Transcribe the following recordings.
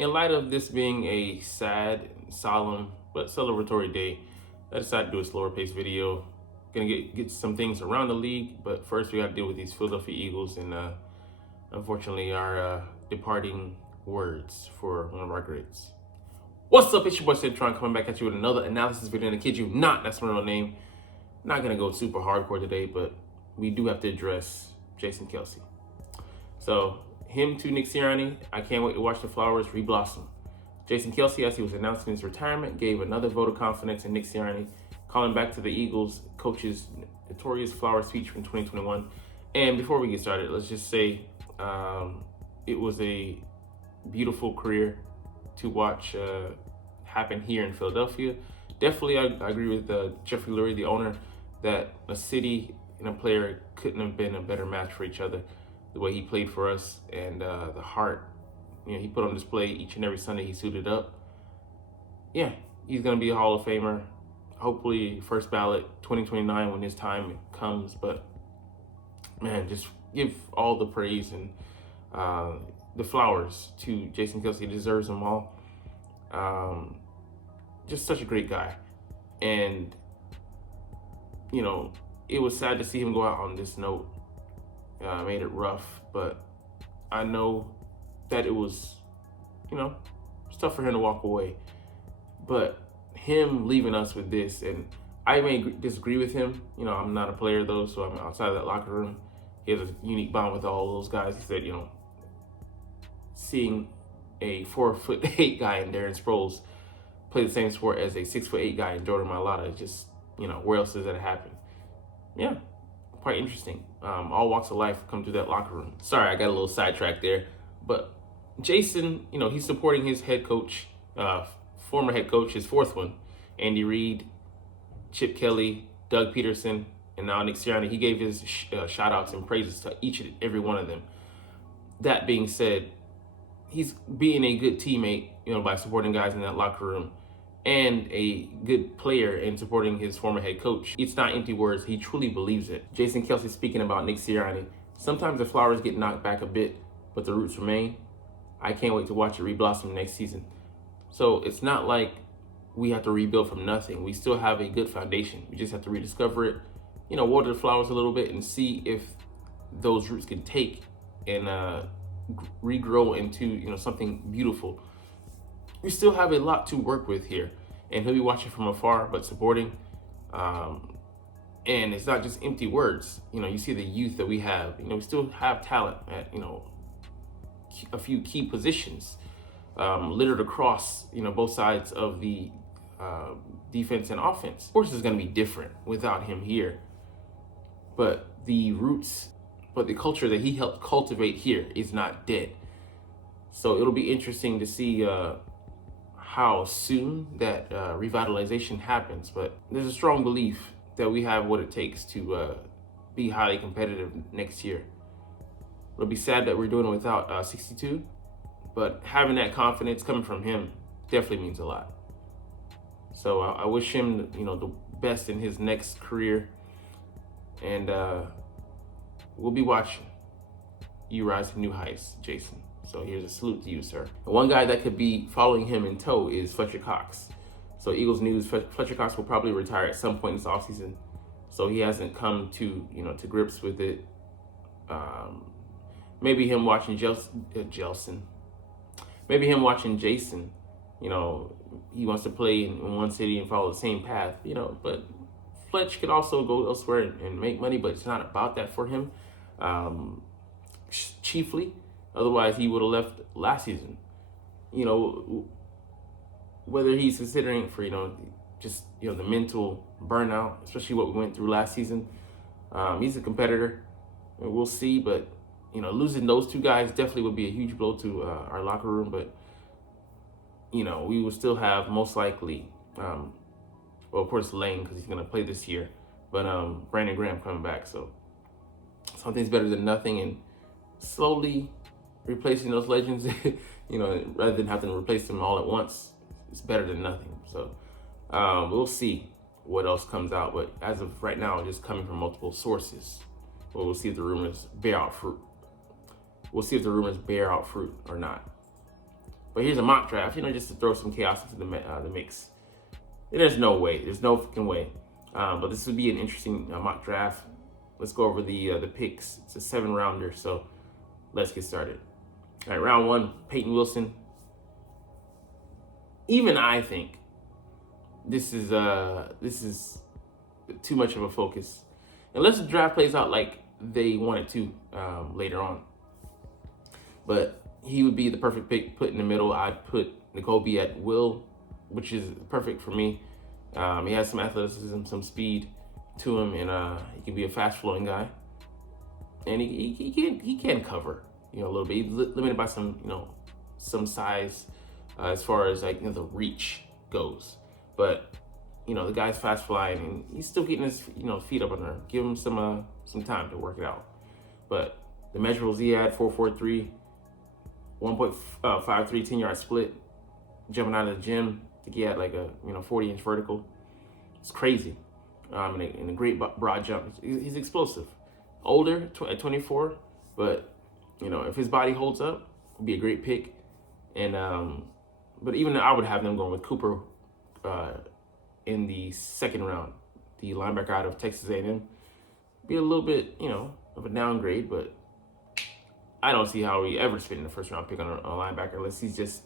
In light of this being a sad, solemn, but celebratory day, I decided to do a slower paced video. Gonna get some things around the league, but first we gotta deal with these Philadelphia Eagles and unfortunately our departing words for one of our greats. What's up, it's your boy Cintron coming back at you with another analysis video, and I kid you not, that's my real name. Not gonna go super hardcore today, but we do have to address Jason Kelce. So him to Nick Sirianni, I can't wait to watch the flowers reblossom. Jason Kelce, as he was announcing his retirement, gave another vote of confidence in Nick Sirianni, calling back to the Eagles coach's notorious flower speech from 2021. And before we get started, let's just say it was a beautiful career to watch happen here in Philadelphia. Definitely, I agree with Jeffrey Lurie, the owner, that a city and a player couldn't have been a better match for each other. The way he played for us and the heart, he put on display each and every Sunday he suited up. Yeah, he's gonna be a Hall of Famer. Hopefully, first ballot 2029 when his time comes. But man, just give all the praise and the flowers to Jason Kelce. He deserves them all. Just such a great guy, and it was sad to see him go out on this note. Made it rough, but I know that it was, it's tough for him to walk away. But him leaving us with this, and I may disagree with him. I'm not a player though, so I'm outside of that locker room. He has a unique bond with all those guys. He said, seeing a 4'8" guy in Darren Sproles play the same sport as a 6'8" guy in Jordan Mailata, just, where else does that happen? Yeah. Quite interesting. All walks of life come to that locker room. Sorry, I got a little sidetracked there. But Jason, he's supporting his head coach, former head coach, his fourth one, Andy Reid, Chip Kelly, Doug Peterson, and now Nick Sirianni. He gave his shout outs and praises to each and every one of them. That being said, he's being a good teammate, by supporting guys in that locker room, and a good player in supporting his former head coach. It's not empty words. He truly believes it. Jason Kelce speaking about Nick Sirianni. Sometimes the flowers get knocked back a bit, but the roots remain. I can't wait to watch it reblossom next season. So it's not like we have to rebuild from nothing. We still have a good foundation. We just have to rediscover it, water the flowers a little bit and see if those roots can take and regrow into, something beautiful. We still have a lot to work with here, and he'll be watching from afar but supporting. And it's not just empty words. You see the youth that we have. We still have talent at a few key positions littered across both sides of the defense and offense. Of course, it's going to be different without him here, but the roots, but the culture that he helped cultivate here is not dead. So it'll be interesting to see how soon that revitalization happens, but there's a strong belief that we have what it takes to be highly competitive next year. It'll be sad that we're doing it without 62, but having that confidence coming from him definitely means a lot. So I wish him, the best in his next career, and we'll be watching you rise to new heights, Jason. So here's a salute to you, sir. And one guy that could be following him in tow is Fletcher Cox. So Eagles news, Fletcher Cox will probably retire at some point in this offseason. So he hasn't come to, to grips with it. Maybe him watching Jason. Maybe him watching Jason. He wants to play in one city and follow the same path, but Fletch could also go elsewhere and make money, but it's not about that for him. Chiefly. Otherwise, he would have left last season. Whether he's considering for, just, the mental burnout, especially what we went through last season. He's a competitor. We'll see, but, losing those two guys definitely would be a huge blow to our locker room. But, we will still have most likely, well, of course, Lane, because he's going to play this year. But Brandon Graham coming back. So something's better than nothing. And slowly replacing those legends, rather than having to replace them all at once, it's better than nothing. So we'll see what else comes out. But as of right now, just coming from multiple sources. Well, we'll see if the rumors bear out fruit. We'll see if the rumors bear out fruit or not. But here's a mock draft, just to throw some chaos into the mix. There's no way. There's no freaking way. But this would be an interesting mock draft. Let's go over the picks. It's a 7-rounder, so let's get started. All right, round 1, Peyton Wilson. Even I think this is too much of a focus, unless the draft plays out like they want it to later on. But he would be the perfect pick. Put in the middle, I'd put N'Kobe at will, which is perfect for me. He has some athleticism, some speed to him, and he can be a fast-flowing guy. And he can cover, a little bit. He's limited by some size as far as the reach goes. But the guy's fast flying, and he's still getting his feet up on there. Give him some time to work it out. But the measurables he had: 4.43, 1.53 10-yard split, jumping out of the gym. I think he had like a 40-inch vertical. It's crazy. And a great broad jump. He's explosive. Older at 24, but if his body holds up, it'd be a great pick. And but even I would have them going with Cooper in the 2nd round, the linebacker out of Texas A&M. Be a little bit of a downgrade, but I don't see how he ever spending the 1st round pick on a linebacker unless he's just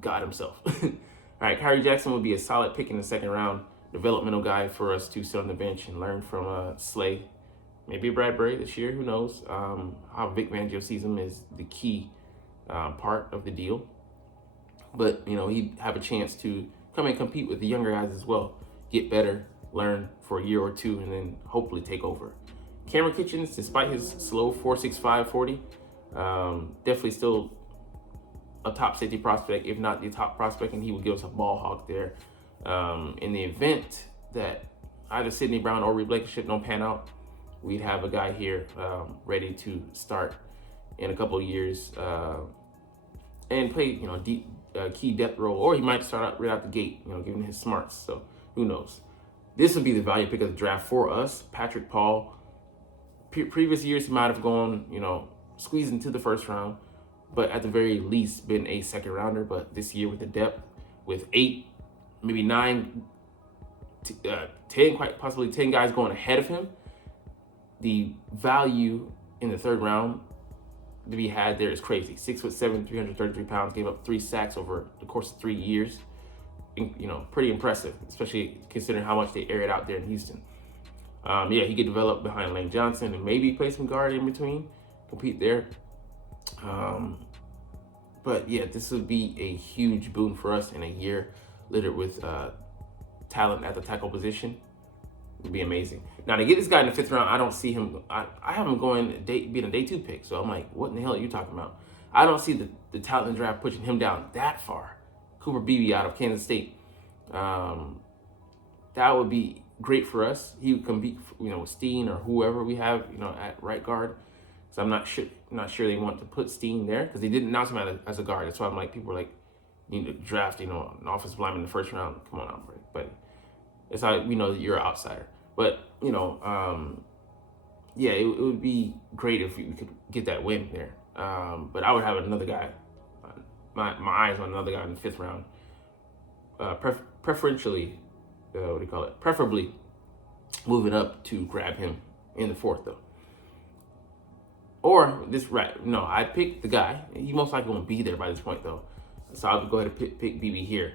God himself. All right, Kyrie Jackson would be a solid pick in the 2nd round. Developmental guy for us to sit on the bench and learn from Slay. Maybe Bradbury this year, who knows? How Vic Fangio sees him is the key part of the deal. But, he'd have a chance to come and compete with the younger guys as well. Get better, learn for a year or two, and then hopefully take over. Cameron Kitchens, despite his slow 4.65 40, definitely still a top safety prospect, if not the top prospect, and he would give us a ball hawk there. In the event that either Sidney Brown or Reed Blankenship don't pan out, we'd have a guy here ready to start in a couple of years and play, deep key depth role, or he might start out right out the gate, given his smarts. So who knows? This would be the value pick of the draft for us. Patrick Paul. Previous years he might have gone, squeezed into the 1st round, but at the very least been a 2nd rounder. But this year with the depth, with 8, maybe 9, 10, quite possibly 10 guys going ahead of him, the value in the 3rd round to be had there is crazy. 6'7", 333 pounds, gave up 3 sacks over the course of 3 years. Pretty impressive, especially considering how much they air it out there in Houston. He could develop behind Lane Johnson and maybe play some guard in between, compete there. But yeah, this would be a huge boon for us in a year littered with talent at the tackle position. It would be amazing. Now, to get this guy in the 5th round, I don't see him. I have him being a day 2 pick. So I'm like, what in the hell are you talking about? I don't see the talent in the draft pushing him down that far. Cooper Beebe out of Kansas State. That would be great for us. He would compete, with Steen or whoever we have, at right guard. So I'm not sure they want to put Steen there because they didn't announce him as a guard. That's why I'm like, people are like, you need to draft, an offensive lineman in the 1st round. Come on, Alfred. But it's how we know that you're an outsider. But, it would be great if we could get that win there. But I would have another guy, my eyes on another guy in the 5th round. Preferentially, preferably moving up to grab him in the 4th, though. Or I picked the guy. He most likely won't be there by this point, though. So I would go ahead and pick BB here.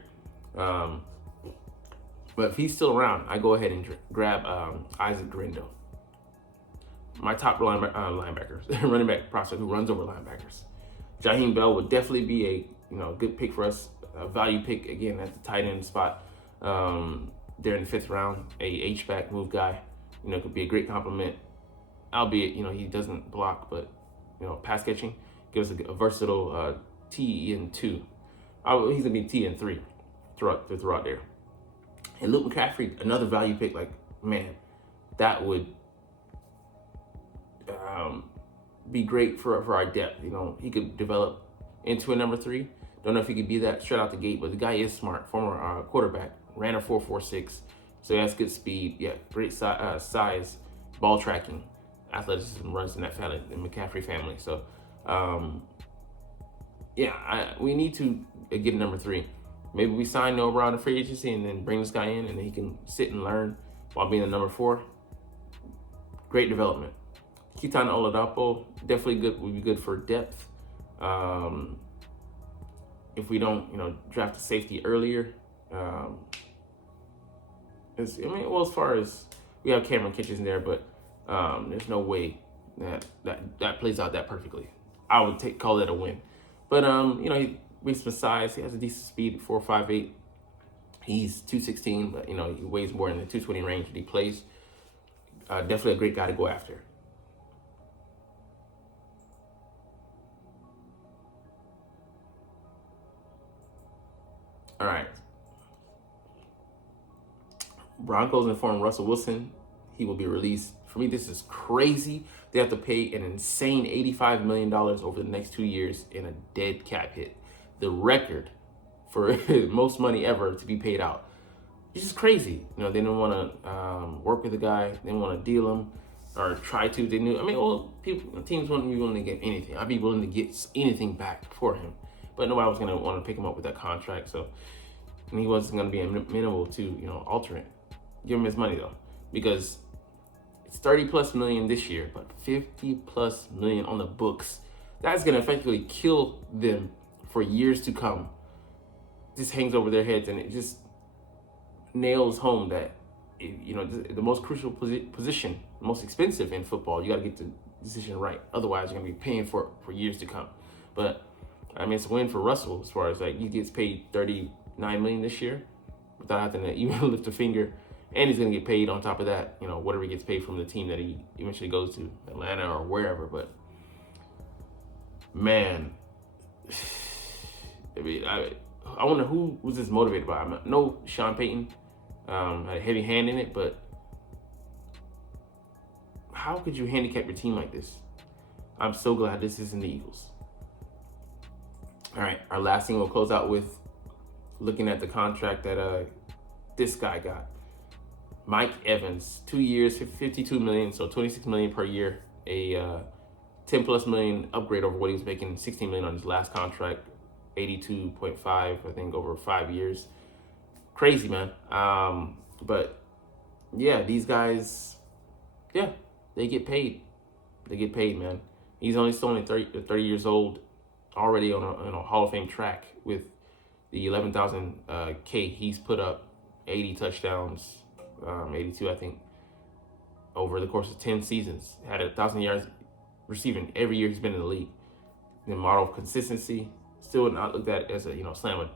But if he's still around, I go ahead and grab Isaac Grindo. My top linebackers, running back prospect who runs over linebackers. Jaheim Bell would definitely be a good pick for us. A value pick again at the tight end spot. There in the 5th round, a H-back move guy. Could be a great compliment. Albeit, he doesn't block, but pass catching gives us a versatile TN2. He's gonna be TN3 throughout there. And Luke McCaffrey, another value pick. Like, man, that would be great for our depth. He could develop into a number 3. Don't know if he could be that straight out the gate, but the guy is smart. Former quarterback, ran a 4.46, so he has good speed. Yeah, great size, ball tracking, athleticism runs in that family, the McCaffrey family. So yeah, we need to get a number 3. Maybe we sign Noah Brown to free agency and then bring this guy in and then he can sit and learn while being the number 4. Great development. Keaton Oladapo, definitely good. Would be good for depth. If we don't, draft a safety earlier. As far as we have Cameron Kitchens there, but there's no way that plays out that perfectly. I would call that a win. But he reached the size. He has a decent speed, 4.58. He's 216, but he weighs more in the 220 range that he plays. Definitely a great guy to go after. All right. Broncos informed Russell Wilson he will be released. For me, this is crazy. They have to pay an insane $85 million over the next 2 years in a dead cap hit. The record for most money ever to be paid out. It's just crazy. They didn't want to work with the guy. They didn't want to deal him or try to. They knew. Teams wouldn't be willing to get anything. I'd be willing to get anything back for him. But nobody was going to want to pick him up with that contract. And he wasn't going to be amenable to, alter it. Give him his money though, because it's 30+ million this year, but 50+ million on the books. That's going to effectively kill them for years to come. This hangs over their heads, and it just nails home that, the most crucial position, the most expensive in football, you got to get the decision right. Otherwise, you're going to be paying for years to come. But it's a win for Russell as far as he gets paid $39 million this year without having to even lift a finger. And he's going to get paid on top of that, whatever he gets paid from the team that he eventually goes to, Atlanta or wherever. But, man, I wonder who was this motivated by. No, Sean Payton had a heavy hand in it, but how could you handicap your team like this? I'm so glad this isn't the Eagles. All right, our last thing we'll close out with looking at the contract that this guy got. Mike Evans, 2 years, $52 million, so $26 million per year, a $10+ million upgrade over what he was making, $16 million on his last contract, 82.5, I think, over 5 years. Crazy, man. But yeah, these guys, they get paid. They get paid, man. He's only still only 30 years old, already on a Hall of Fame track with the 11,000 K. He's put up 80 touchdowns. 82, I think, over the course of 10 seasons. Had 1,000 yards receiving every year he's been in the league. The model of consistency, still not looked at as a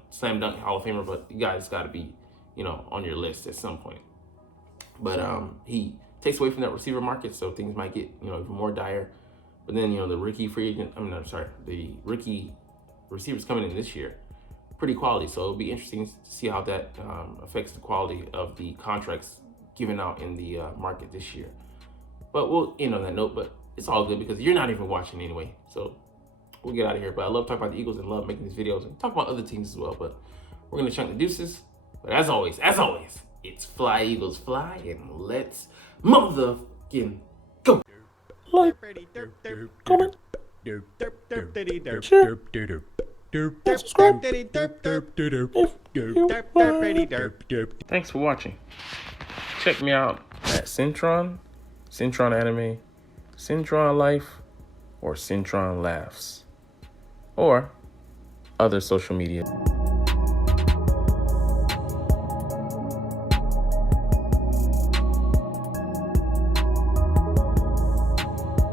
slam dunk Hall of Famer, but you guys got to be on your list at some point. But he takes away from that receiver market, so things might get even more dire. But then the the rookie receivers coming in this year, pretty quality. So it'll be interesting to see how that affects the quality of the contracts given out in the market this year. But we'll end on that note, but it's all good because you're not even watching anyway. So we'll get out of here. But I love talking about the Eagles and love making these videos and talk about other teams as well. But we're going to chunk the deuces. But as always, it's fly, Eagles, fly, and let's motherfucking go. Like, comment, share, and subscribe. Thanks for watching. Check me out at Cintron, Cintron Anime, Cintron Life, or Cintron Laughs, or other social media.